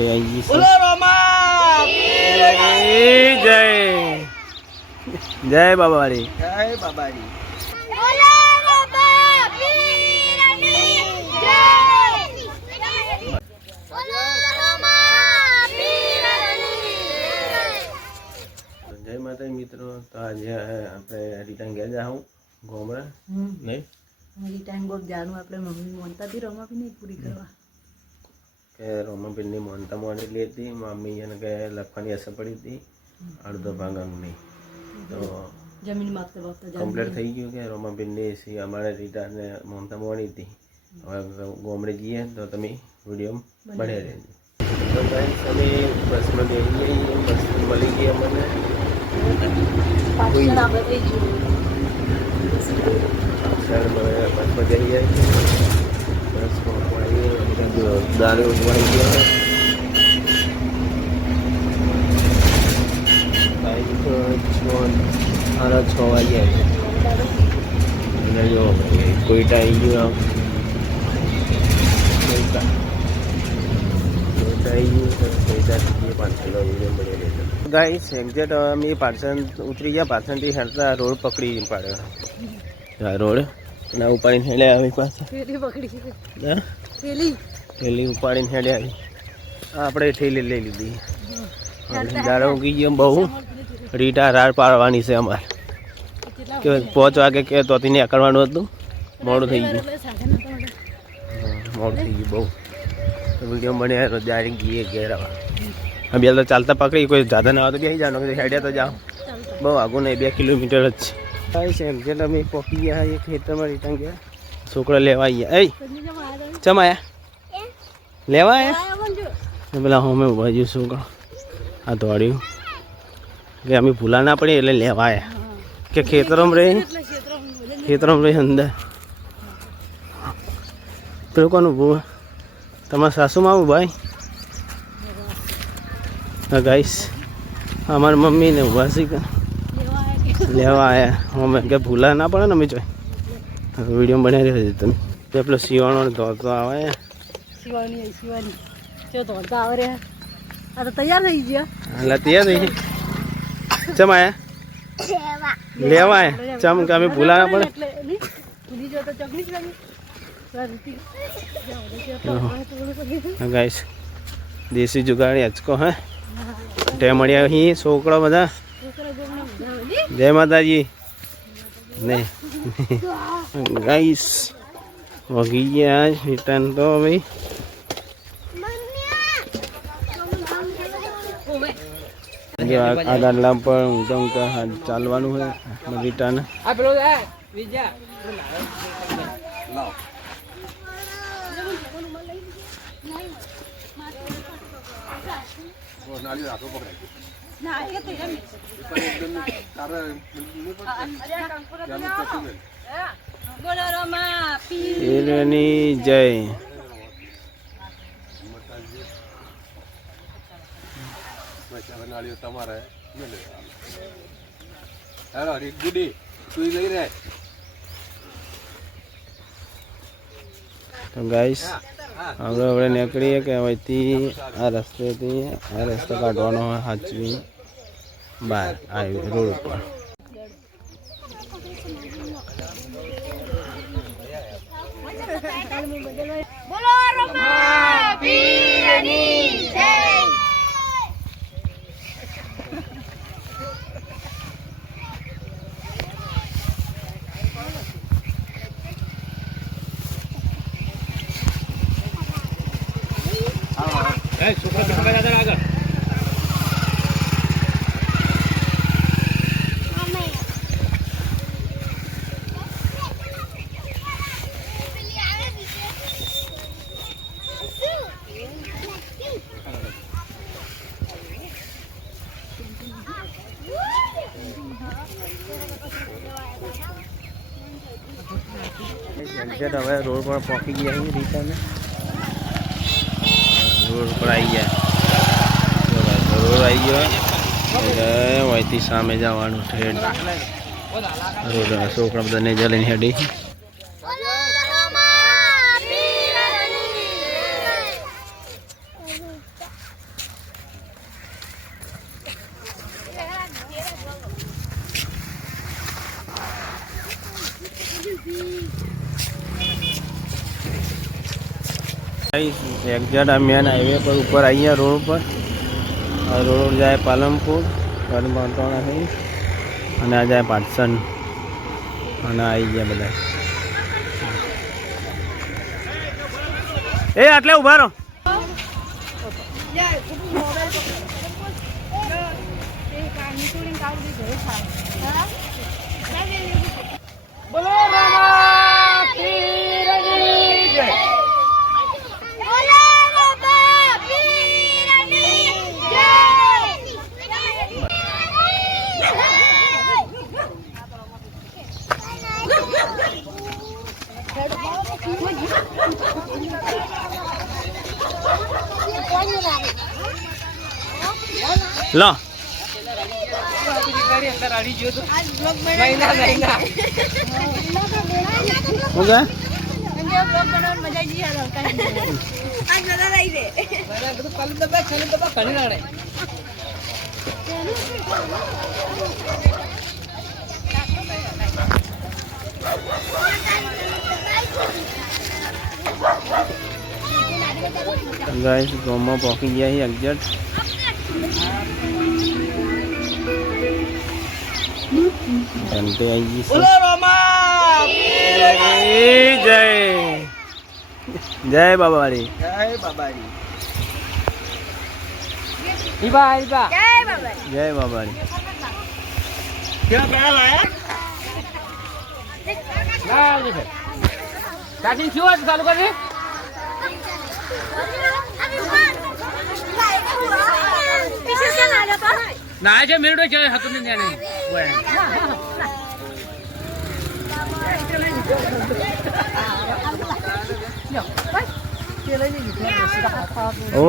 આપણે આવી બોલો રોમા જય જય બાબારી. જય બાબાજી. જય માતા મિત્રો. તો આજે આપણે રિટર્ન ગયા જાઉં ગોમડા નહીં રિટર્ન ગોપ જાનું આપણે મમ્મી મોનતાથી રમાપી નહીં પૂરી કરવા કે રોમાબેનની મોનતા મોડેલી હતી. મમ્મી એને કે લખવાની અસર પડી હતી અડધો ભાગનું નહીં તો જમીન માગતે વખતે કમ્પ્લીટ થઈ ગયું કે રોમાબેનની એસી અમારે રિટર્ન મોનતા મોડી હતી. હવે ગોમડે જઈએ તો તમે વિડીયો બને રહેજો. તો ગાઈસ અમે બસમાં બેસી ગઈ. બસ મળી ગઈ અમને. પાછળ આપણે થઈ ગયું બસમાં જઈ જાય બસમાં આવીએ દારૂ ઉઠવાઈ ગયા. સાડા 6 વાગ્યા અને જો કોઈટા આવી ગયું. ગાઈસ એક્ઝેક્ટ અમે પાર્સલ ઉતરી ગયા. પાર્સલથી હેરતા રોડ પકડી પાડ્યો. રોડ ના ઉપાડીને હેડે આવી પાસે થેલી ઉપાડીને હેડે આવી. આપણે થેલી લઈ લીધી. દાડો ઉગી ગયો બહુ. રીટા રાડ પાડવાની છે અમારે કે 5 વાગે કે તોથી નીકળવાનું હતું. મોડું થઈ ગયું બહુ. વિડીયો બન્યા તો ડાયરેક્ટ જઈએ ઘેર. બે તો ચાલતા પકડી કોઈ જાદા ના આવે તો બેસી જવાનું. હેડ્યા તો જાઓ બહુ આગું નહીં 2 કિલોમીટર જ છે. કાંઈ છે એમ કે અમે પહોંચી ગયા એક ખેતરમાં રિટર્ન ગયા. છોકરા લેવા આવ્યા. એ ચમ આયા લેવા આવ્યા પેલા અમે બાજુ છોકરા આ દોડ્યું કે અમે ભૂલા ના પડી એટલે લેવા આવ્યા કે ખેતરમાં રહી અંદર પેલું કોનું ભૂ તમારા સાસુમાં આવું ભાઈ. હા ગાઈસ અમારી મમ્મીને ઊભા છે લેવા આવ્યા. અમે કે ભૂલા ના પડે ને અમે જોઈ વિડીયો બનાવી રહ્યો છે તમે. પેલો શિવાણો દોડતો આવે શિવાની જો દોડતા આવે રહ્યા. આ તો તૈયાર થઈ ગયા. એટલે તૈયાર થઈ ચમ આયા લેવા આવ્યા. ચમ કે અમે ભૂલા ના પડે ગાઈસ દેશી જુગાડી અચકો હે તે મળ્યા અહીં છોકરા બધા. જય માતાજી નહીં ગાઈસ વગી ગયા રિટર્ન તો ભાઈ. આ ગાડલા પર ઊંઘતા ચાલવાનું હોય રિટર્ન. એની જય તમારે હેલો ગુડી તું લઈ રહે. તો ગાઈસ હવે નીકળીએ કે હવેથી આ રસ્તેથી આ રસ્તો કાઢવાનો હોય સાચવી બહાર આવી રોડ ઉપર. બોલો રોમા પીરની જય. છોકરા છોકરા દાદા આગળ હવે રોડ પર પહોંચી ગયા રિટર્ન. રોડ પર આવી ગયા. રોડ આવી ગયો એટલે અહીંથી સામે જવાનું ટ્રેન. રોડ છોકરા બધા ને જઈને હેડી. એક્ઝેક્ટ આ મેન હાઈવે પર ઉપર અહીંયા રોડ ઉપર આ રોડ જાય પાલનપુર વનપાટોણા થઈ અને આ જાય પાટસન અને આવી ગયા બધા. એ આટલે ઉભા રહો. બોલો રામા પીરની જય. બોલો રમા પીરની જય. લો શું કે ગાઈસ ગામમાં પહોંચી ગયા છીએ એક્ઝેક્ટ. ઘંટી આવી ગઈ છે. બોલો રામા પીરની જય જય બાબારી. જય બાબાજી. જય બાબા. જય બાબારી. ક્યાં ક્યાં લાયા? સ્ટાર્ટિંગ શું હતું ચાલુ કરી? ના છે મેળો છે હતું ને ત્યાં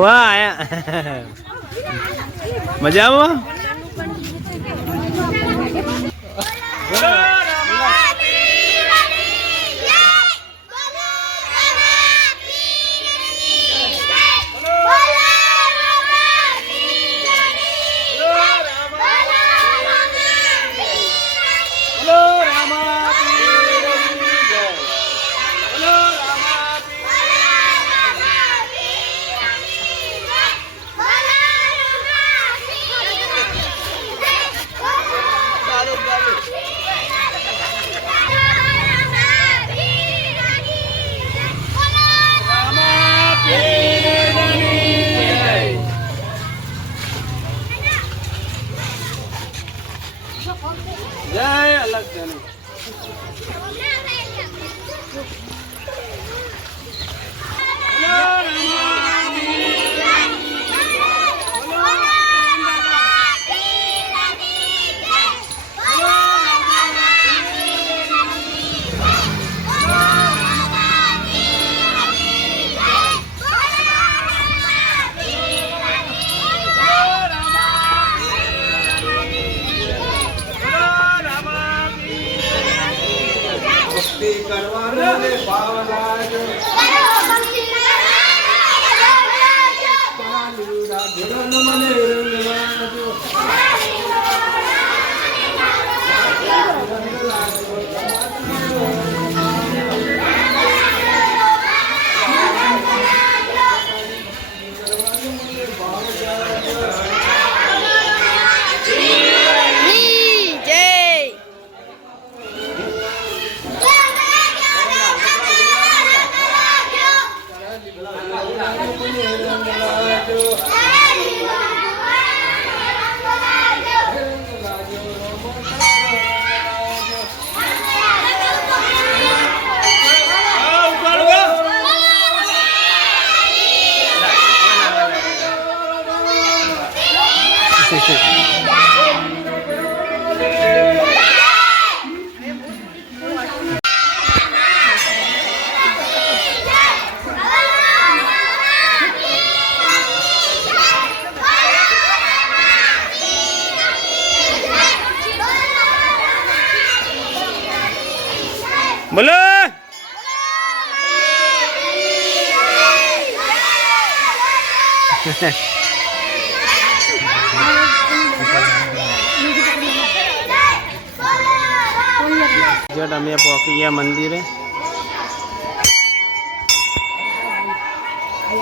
વાહ આયા મજામાં. જય અલગ છે. બોલો અમે પહોંચી ગયા મંદિરે. જય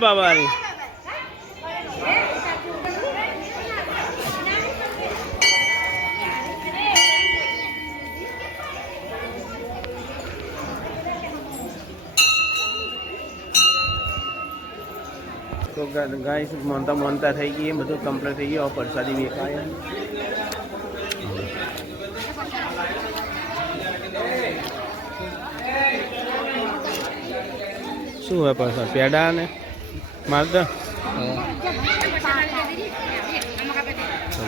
બાબારી. તો ગાઈસ મોનતા થઈ ગઈ, બધું કમ્પ્લીટ થઈ ગયું. પ્રસાદી વેચાય શું હોય પ્રસાદ? પેડા ને માલદા.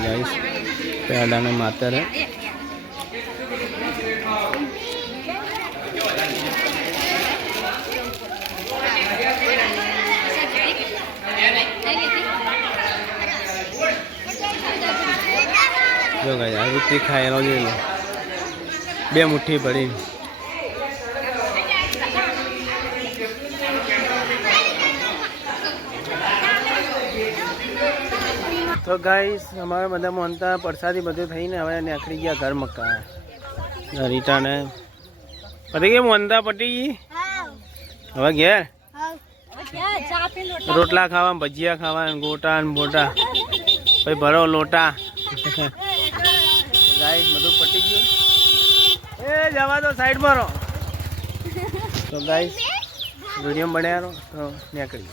ગાઈસ પેડા ને માતર હે. જો ગાઈસ આ રૂટી ખાયેલો જોઈ લો, 2 મુઠ્ઠી પડી. તો ગાઈસ અમારા બધા મોનતા પ્રસાદી બધું થઈને હવે નીકળી ગયા ઘર મકા. રીટાને પતી ગઈ મોનતા, પતી ગઈ. હવે ઘેર રોટલા ખાવા, ભજીયા ખાવા, ગોટા ને બોટા, પછી ભરો લોટા. ગાઈસ બધું પતી ગયું. એ જવા દો, સાઈડ મારો. તો ગાઈસ વિડીયો બન્યા તો નીકળી.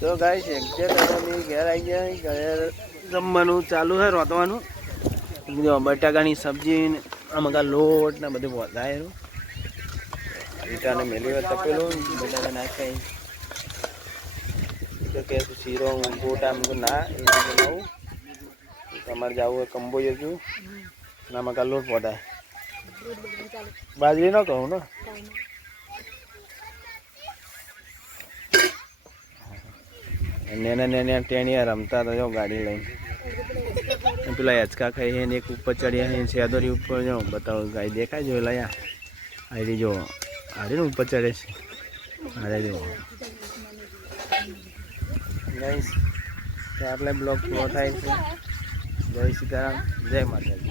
તો ગાઈસ એક્ઝેક્ટ અમે ઘેર આવી ગયા. ઘરે જમવાનું ચાલુ છે, રોતવાનું. જો બટાકાની સબ્જી, આમાં લોટ ને બધું વધારેલું. રીટાને મેલી વાર તપેલું, બટાકા નાખાય. તો કે શીરો ગોટા ના એ બનાવું. તમારે જવું હોય કંબો જશું. આમાં લોટ પોતાય. બાજરી ન કહું ને. નેના ટેણિયા રમતા તો જો ગાડી લઈને. પેલા હેચકા ખાઈ ને એક ઉપર ચડ્યા છે, સેદોરી ઉપર. જો બતાવો ગાય દેખાય જો લયા. આરી જો આરી ને ઉપર ચડે છે. અરે જો ગાઈસ આટલે બ્લોગ પૂરો થાય છે. જય સીતારામ, જય માતાજી.